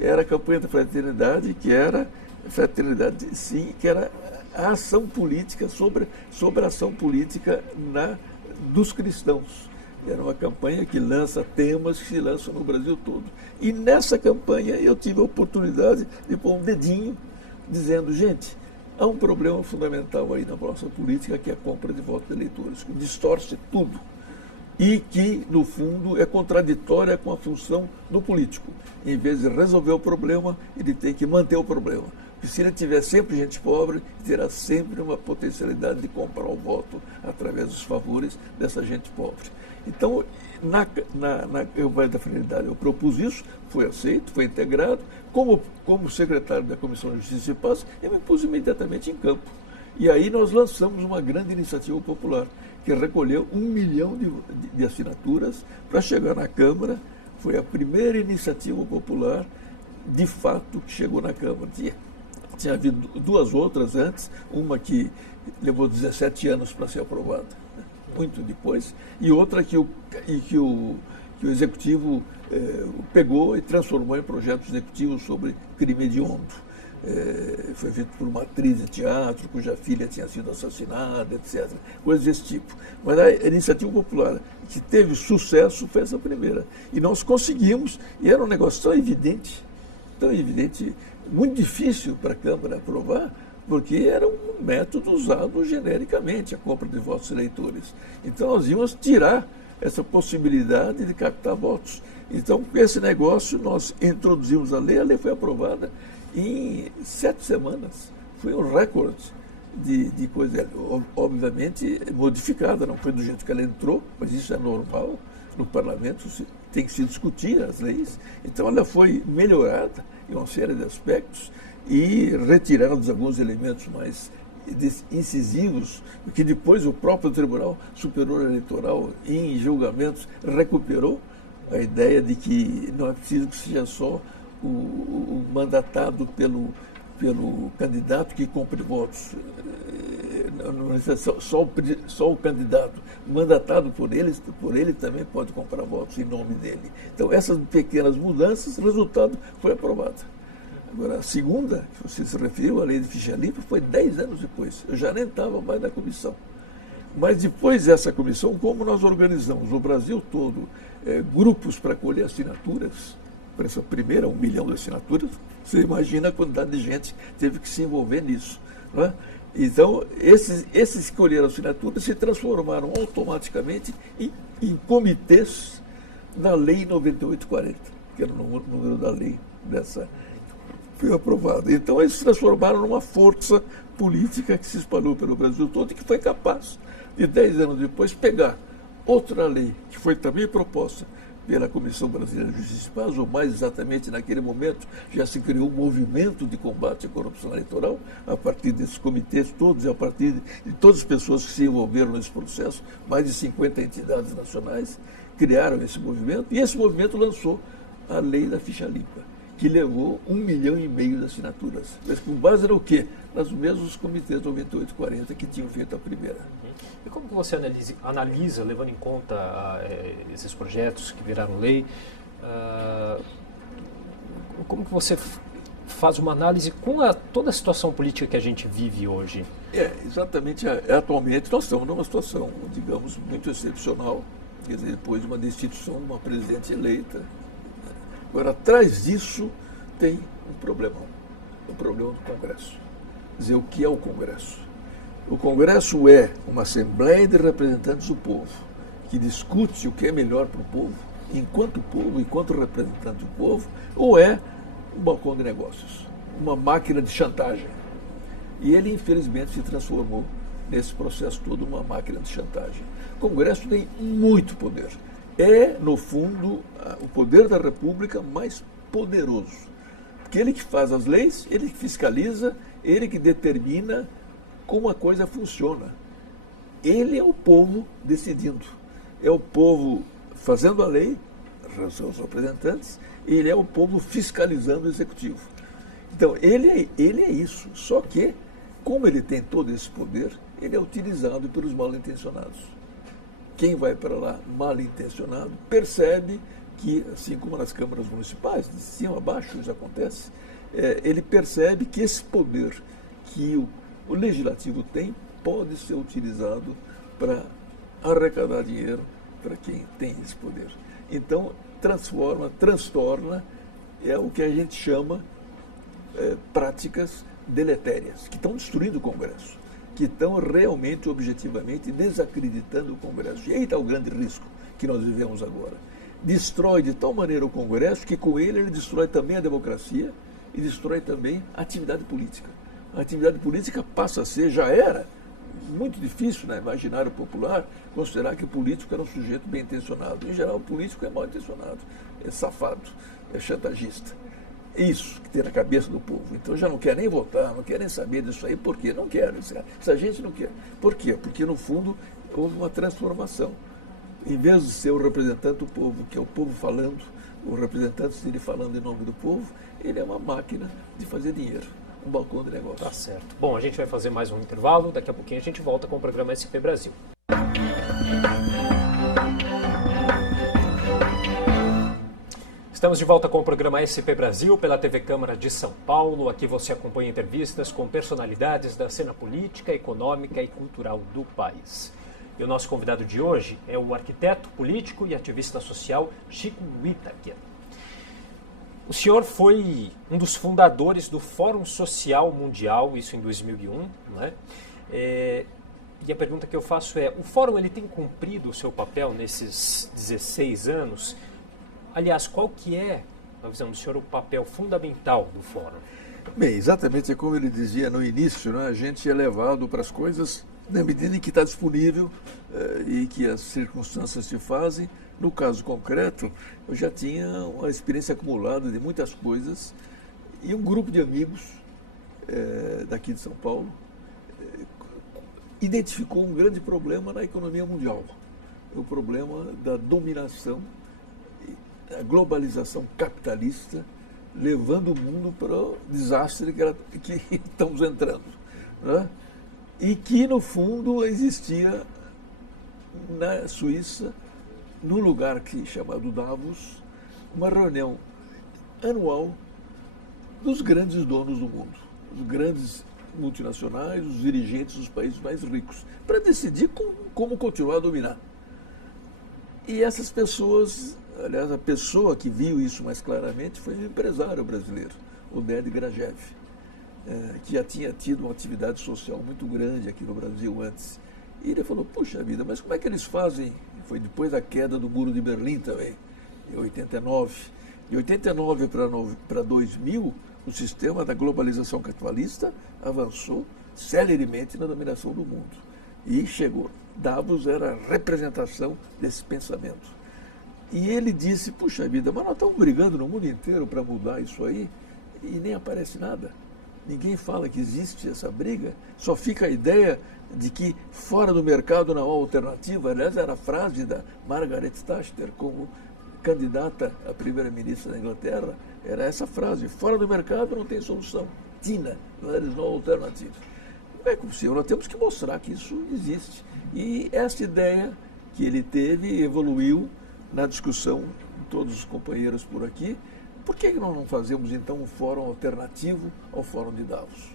Era a campanha da fraternidade, que era a ação política, sobre a ação política dos cristãos. Era uma campanha que lança temas que se lançam no Brasil todo. E nessa campanha eu tive a oportunidade de pôr um dedinho, dizendo, gente, há um problema fundamental aí na nossa política, que é a compra de votos de eleitores, que distorce tudo e que, no fundo, é contraditória com a função do político. Em vez de resolver o problema, ele tem que manter o problema. Porque se ele tiver sempre gente pobre, terá sempre uma potencialidade de comprar o voto através dos favores dessa gente pobre. Então, na campanha da fraternidade eu propus isso, foi aceito, foi integrado. Como secretário da Comissão de Justiça e Paz, eu me pus imediatamente em campo. E aí nós lançamos uma grande iniciativa popular, que recolheu 1 milhão de assinaturas para chegar na Câmara. Foi a primeira iniciativa popular, de fato, que chegou na Câmara. Tinha havido duas outras antes, uma que levou 17 anos para ser aprovada, né, muito depois, e outra que o Executivo pegou e transformou em projeto executivo sobre crime hediondo. Foi feito por uma atriz de teatro cuja filha tinha sido assassinada, etc. Coisas desse tipo. Mas a iniciativa popular que teve sucesso foi essa primeira. E nós conseguimos, e era um negócio tão evidente tão evidente, muito difícil para a Câmara aprovar, porque era um método usado genericamente, a compra de votos eleitores. Então nós íamos tirar essa possibilidade de captar votos. Então, com esse negócio, nós introduzimos a lei foi aprovada em 7 semanas. Foi um recorde de coisa, obviamente modificada, não foi do jeito que ela entrou, mas isso é normal no parlamento, tem que se discutir as leis. Então ela foi melhorada em uma série de aspectos e retirados alguns elementos mais incisivos, que depois o próprio Tribunal Superior Eleitoral, em julgamentos, recuperou a ideia de que não é preciso que seja só o mandatado pelo candidato que compre votos, não é só o candidato mandatado por ele também pode comprar votos em nome dele. Então, essas pequenas mudanças, o resultado foi aprovado. Agora, a segunda, que você se referiu, a lei de ficha limpa, foi 10 anos depois. Eu já nem estava mais na comissão. Mas depois dessa comissão, como nós organizamos no Brasil todo grupos para colher assinaturas, para essa primeira 1 milhão de assinaturas, você imagina a quantidade de gente que teve que se envolver nisso. Não é? Então, esses que colheram assinaturas se transformaram automaticamente em comitês da Lei 9840, que era o número da lei dessa foi aprovada. Então, eles se transformaram numa força política que se espalhou pelo Brasil todo e que foi capaz de 10 anos depois pegar outra lei que foi também proposta pela Comissão Brasileira de Justiça e Paz, ou mais exatamente naquele momento já se criou um movimento de combate à corrupção eleitoral a partir desses comitês todos e a partir de todas as pessoas que se envolveram nesse processo, mais de 50 entidades nacionais criaram esse movimento e esse movimento lançou a lei da ficha limpa, que levou 1,5 milhão de assinaturas. Mas com base no quê? Nos mesmos comitês 9840 que tinham feito a primeira. E como que você analisa, levando em conta esses projetos que viraram lei, como que você faz uma análise com toda a situação política que a gente vive hoje? Exatamente. Atualmente nós estamos numa situação, digamos, muito excepcional, quer dizer, depois de uma destituição de uma presidente eleita. Agora, atrás disso tem um problemão, o problema do Congresso. Quer dizer, o que é o Congresso? O Congresso é uma Assembleia de Representantes do Povo, que discute o que é melhor para o povo, enquanto representante do povo, ou é um balcão de negócios, uma máquina de chantagem. E ele, infelizmente, se transformou, nesse processo todo, uma máquina de chantagem. O Congresso tem muito poder. É, no fundo, o poder da República mais poderoso. Porque ele que faz as leis, ele que fiscaliza, ele que determina como a coisa funciona. Ele é o povo decidindo. É o povo fazendo a lei, são os representantes, e ele é o povo fiscalizando o executivo. Então, ele é isso. Só que, como ele tem todo esse poder, ele é utilizado pelos mal intencionados. Quem vai para lá mal intencionado percebe que, assim como nas câmaras municipais, de cima a baixo isso acontece, ele percebe que esse poder que o legislativo tem pode ser utilizado para arrecadar dinheiro para quem tem esse poder. Então, transtorna o que a gente chama práticas deletérias, que estão destruindo o Congresso, que estão realmente, objetivamente, desacreditando o Congresso. E aí está o grande risco que nós vivemos agora. Destrói de tal maneira o Congresso que com ele destrói também a democracia e destrói também a atividade política. A atividade política passa a ser, já era, muito difícil, no imaginário popular, considerar que o político era um sujeito bem intencionado. Em geral, o político é mal intencionado, é safado, é chantagista. É isso que tem na cabeça do povo. Então já não quer nem votar, não quer nem saber disso aí. Por quê? Não quer. Essa gente não quer. Por quê? Porque, no fundo, houve uma transformação. Em vez de ser o representante do povo, que é o povo falando, o representante dele falando em nome do povo, ele é uma máquina de fazer dinheiro. Um balcão de negócio. Tá certo. Bom, a gente vai fazer mais um intervalo. Daqui a pouquinho a gente volta com o programa SP Brasil. Estamos de volta com o programa SP Brasil pela TV Câmara de São Paulo. Aqui você acompanha entrevistas com personalidades da cena política, econômica e cultural do país. E o nosso convidado de hoje é o arquiteto, político e ativista social Chico Whittaker. O senhor foi um dos fundadores do Fórum Social Mundial, isso em 2001, né? E a pergunta que eu faço é, o Fórum ele tem cumprido o seu papel nesses 16 anos? Aliás, qual que é, na visão do senhor, o papel fundamental do Fórum? Bem, exatamente como ele dizia no início, né? A gente é levado para as coisas na medida em que está disponível e que as circunstâncias se fazem. No caso concreto, eu já tinha uma experiência acumulada de muitas coisas e um grupo de amigos daqui de São Paulo identificou um grande problema na economia mundial. O problema da dominação, a globalização capitalista, levando o mundo para o desastre que estamos entrando. Né? E que, no fundo, existia na Suíça, num lugar chamado Davos, uma reunião anual dos grandes donos do mundo, os grandes multinacionais, os dirigentes dos países mais ricos, para decidir como continuar a dominar. E essas pessoas, aliás, a pessoa que viu isso mais claramente foi um empresário brasileiro, o Ned Grajew, que já tinha tido uma atividade social muito grande aqui no Brasil antes. E ele falou, puxa vida, mas como é que eles fazem? Foi depois da queda do Muro de Berlim também, em 89. De 89 para 2000, o sistema da globalização capitalista avançou celeremente na dominação do mundo. E chegou. Davos era a representação desse pensamento. E ele disse, puxa vida, mas nós estamos brigando no mundo inteiro para mudar isso aí e nem aparece nada. Ninguém fala que existe essa briga, só fica a ideia de que fora do mercado não há alternativa. Aliás, era a frase da Margaret Thatcher como candidata a primeira-ministra da Inglaterra, era essa frase, fora do mercado não tem solução. Tina, there is no alternative. Não é possível, nós temos que mostrar que isso existe. E essa ideia que ele teve evoluiu na discussão de todos os companheiros por aqui. Por que nós não fazemos, então, um fórum alternativo ao Fórum de Davos?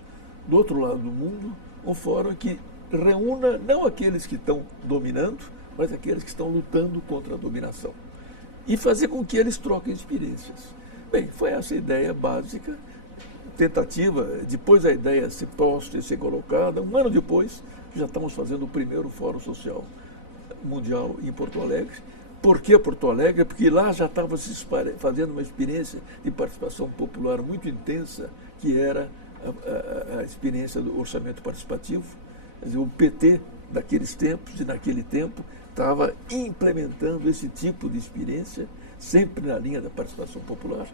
Do outro lado do mundo, um fórum que reúna não aqueles que estão dominando, mas aqueles que estão lutando contra a dominação. E fazer com que eles troquem experiências. Bem, foi essa a ideia básica, tentativa, depois a ideia ser posta e ser colocada, um ano depois, já estamos fazendo o primeiro Fórum Social Mundial em Porto Alegre. Por que Porto Alegre? Porque lá já estava se fazendo uma experiência de participação popular muito intensa, que era a experiência do orçamento participativo. Quer dizer, o PT daqueles tempos e naquele tempo estava implementando esse tipo de experiência, sempre na linha da participação popular.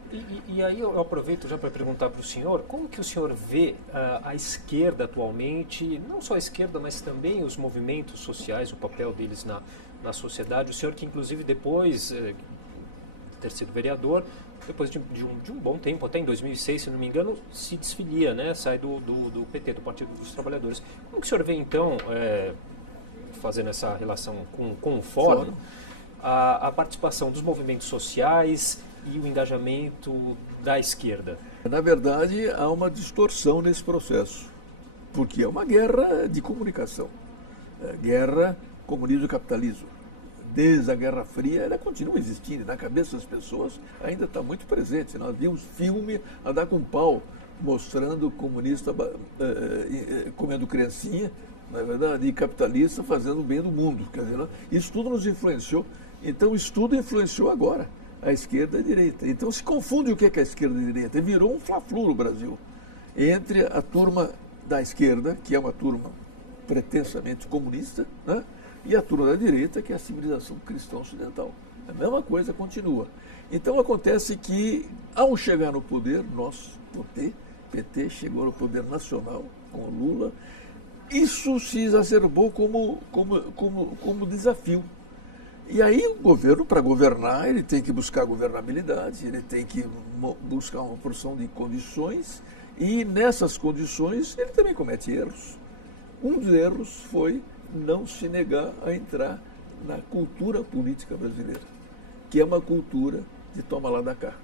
E aí eu aproveito já para perguntar para o senhor, como que o senhor vê a esquerda atualmente, não só a esquerda, mas também os movimentos sociais, o papel deles na sociedade? O senhor que, inclusive, depois de ter sido vereador, depois de um bom tempo, até em 2006, se não me engano, se desfilia, né? Sai do PT, do Partido dos Trabalhadores. Como que o senhor vê, então, fazendo essa relação com o Fórum, a participação dos movimentos sociais e o engajamento da esquerda? Na verdade, há uma distorção nesse processo, porque é uma guerra de comunicação, guerra comunismo e capitalismo. Desde a Guerra Fria, ela continua existindo, na cabeça das pessoas ainda está muito presente. Nós vimos filme andar com pau, mostrando o comunista comendo criancinha, não é verdade? E capitalista fazendo o bem do mundo. Quer dizer, isso tudo nos influenciou. Então, isso tudo influenciou agora a esquerda e a direita. Então, se confunde o que é a esquerda e a direita. Virou um fla-flu no Brasil entre a turma da esquerda, que é uma turma pretensamente comunista, né? E a turma da direita, que é a civilização cristã ocidental. A mesma coisa continua. Então acontece que, ao chegar no poder, o PT chegou no poder nacional com o Lula, isso se exacerbou como desafio. E aí o governo, para governar, ele tem que buscar governabilidade, ele tem que buscar uma porção de condições, e nessas condições ele também comete erros. Um dos erros foi não se negar a entrar na cultura política brasileira, que é uma cultura de toma lá da cá,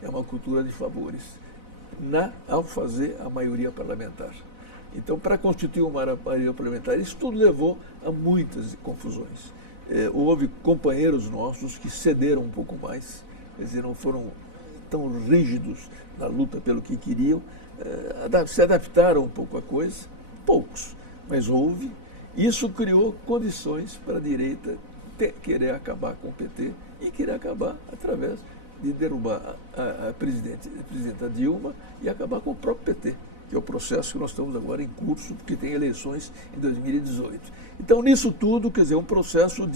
é uma cultura de favores, ao fazer a maioria parlamentar. Então, para constituir uma maioria parlamentar, isso tudo levou a muitas confusões. Houve companheiros nossos que cederam um pouco mais, quer dizer, não foram tão rígidos na luta pelo que queriam, se adaptaram um pouco à coisa, poucos, mas houve. Isso criou condições para a direita querer acabar com o PT e querer acabar através de derrubar a presidenta Dilma e acabar com o próprio PT, que é o processo que nós estamos agora em curso, porque tem eleições em 2018. Então, nisso tudo, quer dizer, um processo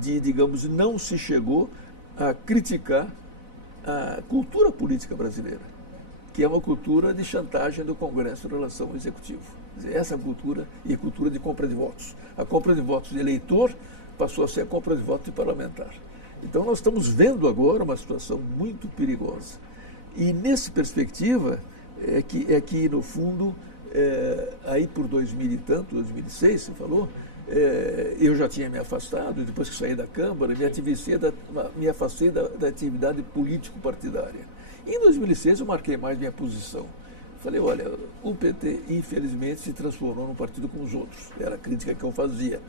digamos, não se chegou a criticar a cultura política brasileira, que é uma cultura de chantagem do Congresso em relação ao Executivo. Quer dizer, essa cultura e a cultura de compra de votos. A compra de votos de eleitor passou a ser a compra de votos de parlamentar. Então, nós estamos vendo agora uma situação muito perigosa. E, nessa perspectiva, é que no fundo, aí por 2000 e tanto, 2006, você falou, eu já tinha me afastado, depois que saí da Câmara, me afastei da atividade político-partidária. Em 2006, eu marquei mais minha posição. Falei, olha, o PT, infelizmente, se transformou num partido como os outros. Era a crítica que eu fazia.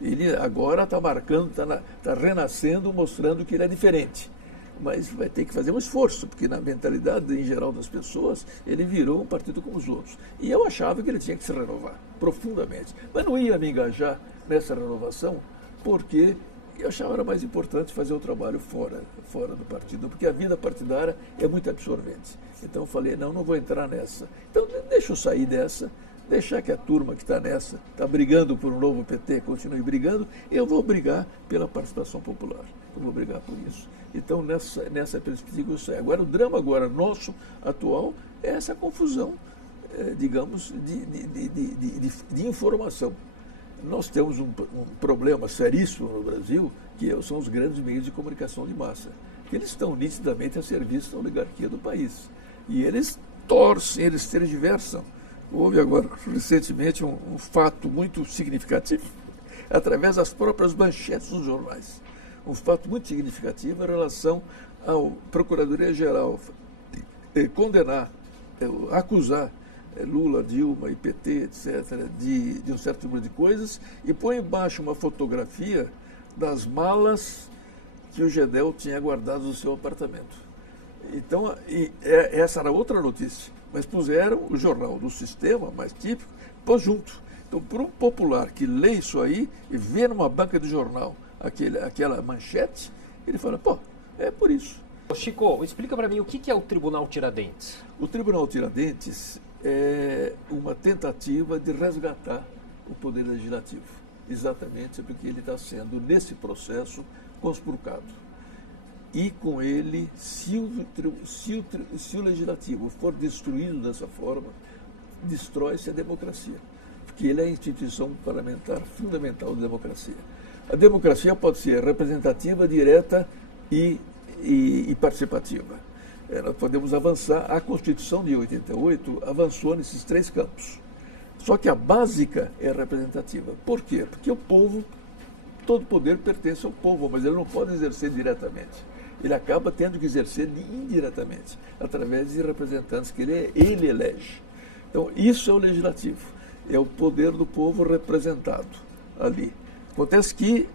Ele agora está marcando, está renascendo, mostrando que ele é diferente. Mas vai ter que fazer um esforço, porque na mentalidade em geral das pessoas, ele virou um partido como os outros. E eu achava que ele tinha que se renovar, profundamente. Mas não ia me engajar nessa renovação, porque eu achava que era mais importante fazer o trabalho fora do partido, porque a vida partidária é muito absorvente. Então eu falei, não vou entrar nessa. Então deixa eu sair dessa, deixar que a turma que está nessa, está brigando por um novo PT, continue brigando, eu vou brigar pela participação popular. Eu vou brigar por isso. Então, nessa perspectiva, eu saio. Agora, o drama nosso, atual, é essa confusão, digamos, de informação. Nós temos um problema seríssimo no Brasil, que são os grandes meios de comunicação de massa, que eles estão nitidamente a serviço da oligarquia do país. E eles torcem, eles tergiversam. Houve agora, recentemente, um fato muito significativo, através das próprias manchetes dos jornais. Um fato muito significativo em relação ao Procuradoria-Geral condenar, acusar Lula, Dilma e PT, etc., de um certo número de coisas, e põe embaixo uma fotografia das malas que o Gedel tinha guardado no seu apartamento. Então, essa era outra notícia, mas puseram o jornal do sistema, mais típico, pôs junto. Então, para um popular que lê isso aí e vê numa banca de jornal aquela manchete, ele fala, é por isso. Chico, explica para mim o que é o Tribunal Tiradentes. O Tribunal Tiradentes é uma tentativa de resgatar o Poder Legislativo, exatamente porque ele está sendo, nesse processo, conspurcado. E com ele, se o Legislativo for destruído dessa forma, destrói-se a democracia, porque ele é a instituição parlamentar fundamental da democracia. A democracia pode ser representativa, direta e participativa. Nós podemos avançar. A Constituição de 88 avançou nesses três campos. Só que a básica é representativa. Por quê? Porque o povo, todo poder pertence ao povo, mas ele não pode exercer diretamente. Ele acaba tendo que exercer indiretamente, através de representantes que ele elege. Então, isso é o legislativo. É o poder do povo representado ali. Acontece que,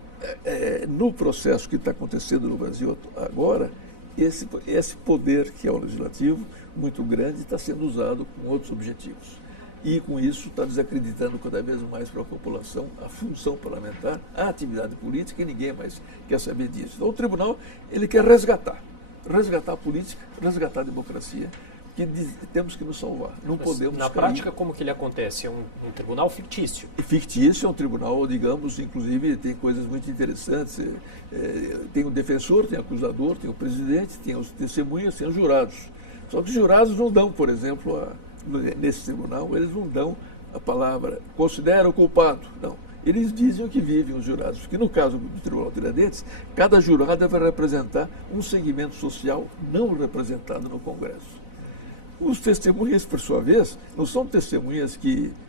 no processo que está acontecendo no Brasil agora, esse poder, que é o legislativo, muito grande, está sendo usado com outros objetivos. E, com isso, está desacreditando cada vez mais para a população a função parlamentar, a atividade política, e ninguém mais quer saber disso. Então, o tribunal, ele quer resgatar a política, resgatar a democracia, que temos que nos salvar. Não podemos na prática, como que ele acontece? É um tribunal fictício? Fictício, é um tribunal, digamos, inclusive tem coisas muito interessantes. Tem o defensor, tem o acusador, tem o presidente, tem os testemunhas, tem os jurados. Só que os jurados não dão, por exemplo, nesse tribunal, eles não dão a palavra considera o culpado. Não. Eles dizem o que vivem os jurados. Porque no caso do Tribunal Tiradentes, cada jurado vai representar um segmento social não representado no Congresso. Os testemunhas, por sua vez, não são testemunhas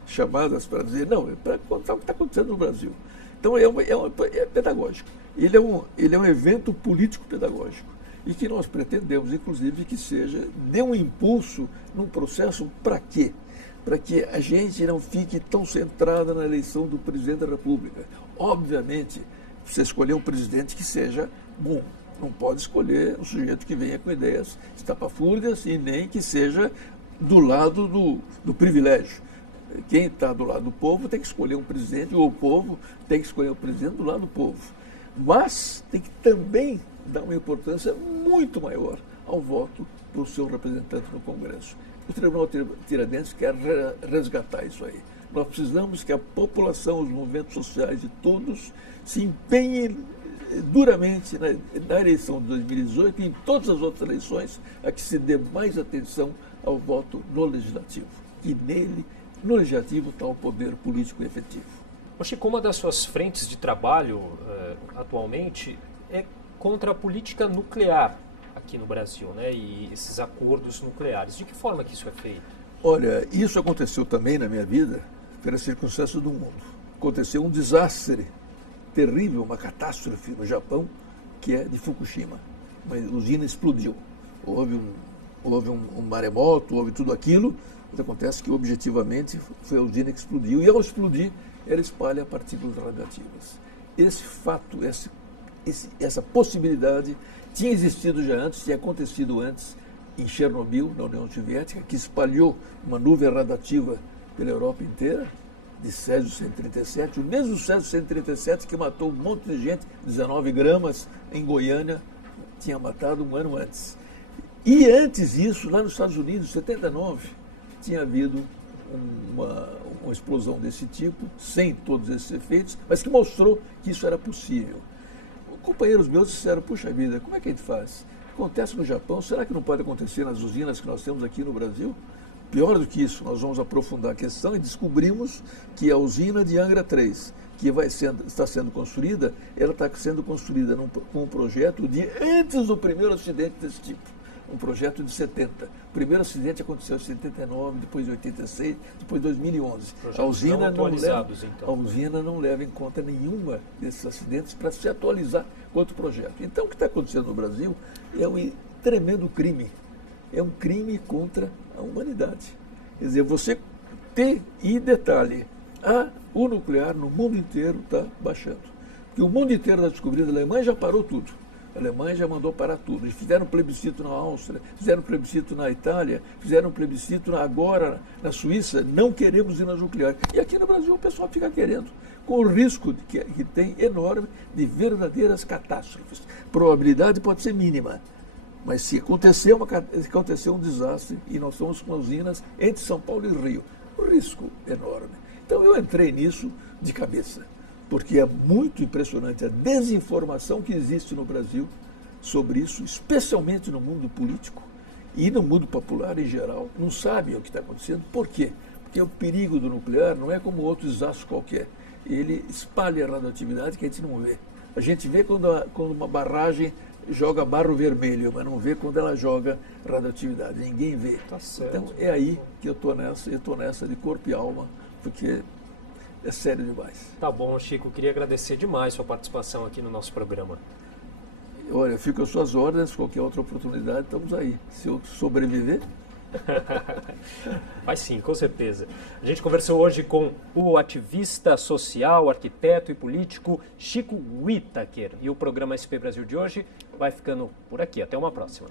chamadas para dizer, não, é para contar o que está acontecendo no Brasil. Então, é pedagógico. Ele é um evento político-pedagógico. E que nós pretendemos, inclusive, que dê um impulso num processo para quê? Para que a gente não fique tão centrada na eleição do presidente da República. Obviamente, você escolher um presidente que seja bom, Não pode escolher um sujeito que venha com ideias estapafúrdias e nem que seja do lado do privilégio. Quem está do lado do povo tem que escolher um presidente, ou o povo tem que escolher um presidente do lado do povo. Mas tem que também dar uma importância muito maior ao voto do seu representante no Congresso. O Tribunal Tiradentes quer resgatar isso aí. Nós precisamos que a população, os movimentos sociais de todos se empenhem duramente na eleição de 2018 e em todas as outras eleições a que se dê mais atenção ao voto no Legislativo. E nele, no Legislativo, está o poder político efetivo. Chico, uma das suas frentes de trabalho atualmente é contra a política nuclear aqui no Brasil, né? E esses acordos nucleares. De que forma que isso é feito? Olha, isso aconteceu também na minha vida pelas circunstâncias do mundo. Aconteceu um desastre terrível, uma catástrofe no Japão, que é de Fukushima. Uma usina explodiu. Houve um maremoto, houve tudo aquilo, mas acontece que objetivamente foi a usina que explodiu, e ao explodir, ela espalha partículas radioativas. Esse fato, essa possibilidade tinha existido já antes, tinha acontecido antes em Chernobyl, na União Soviética, que espalhou uma nuvem radioativa pela Europa inteira, de Césio-137, o mesmo Césio-137 que matou um monte de gente, 19 gramas, em Goiânia, tinha matado um ano antes. E antes disso, lá nos Estados Unidos, em 79, tinha havido uma explosão desse tipo, sem todos esses efeitos, mas que mostrou que isso era possível. Companheiros meus disseram, puxa vida, como é que a gente faz? Acontece no Japão, será que não pode acontecer nas usinas que nós temos aqui no Brasil? Pior do que isso, nós vamos aprofundar a questão e descobrimos que a usina de Angra 3, que está sendo construída, ela está sendo construída com um projeto de antes do primeiro acidente desse tipo. Um projeto de 70. O primeiro acidente aconteceu em 79, depois em 86, depois em 2011. A usina não leva em conta nenhuma desses acidentes para se atualizar quanto projeto. Então, o que está acontecendo no Brasil é um tremendo crime. É um crime contra a humanidade. Quer dizer, você e detalhe, o nuclear no mundo inteiro está baixando. Porque o mundo inteiro está descobrindo, a Alemanha já parou tudo. A Alemanha já mandou parar tudo. Eles fizeram plebiscito na Áustria, fizeram plebiscito na Itália, fizeram plebiscito agora na Suíça. Não queremos ir na nuclear. E aqui no Brasil o pessoal fica querendo, com o risco que tem enorme de verdadeiras catástrofes. Probabilidade pode ser mínima. Mas se acontecer um desastre, e nós estamos com usinas entre São Paulo e Rio, o risco é enorme. Então eu entrei nisso de cabeça, porque é muito impressionante a desinformação que existe no Brasil sobre isso, especialmente no mundo político e no mundo popular em geral. Não sabem o que está acontecendo. Por quê? Porque o perigo do nuclear não é como outro desastre qualquer. Ele espalha a radioatividade que a gente não vê. A gente vê quando uma barragem joga barro vermelho, mas não vê quando ela joga radioatividade. Ninguém vê. Tá certo. Então é aí que eu estou nessa de corpo e alma, porque é sério demais. Tá bom, Chico. Queria agradecer demais sua participação aqui no nosso programa. Olha, fico às suas ordens, qualquer outra oportunidade, estamos aí. Se eu sobreviver... Vai sim, com certeza. A gente conversou hoje com o ativista social, arquiteto e político Chico Whittaker. E o programa SP Brasil de hoje vai ficando por aqui. Até uma próxima.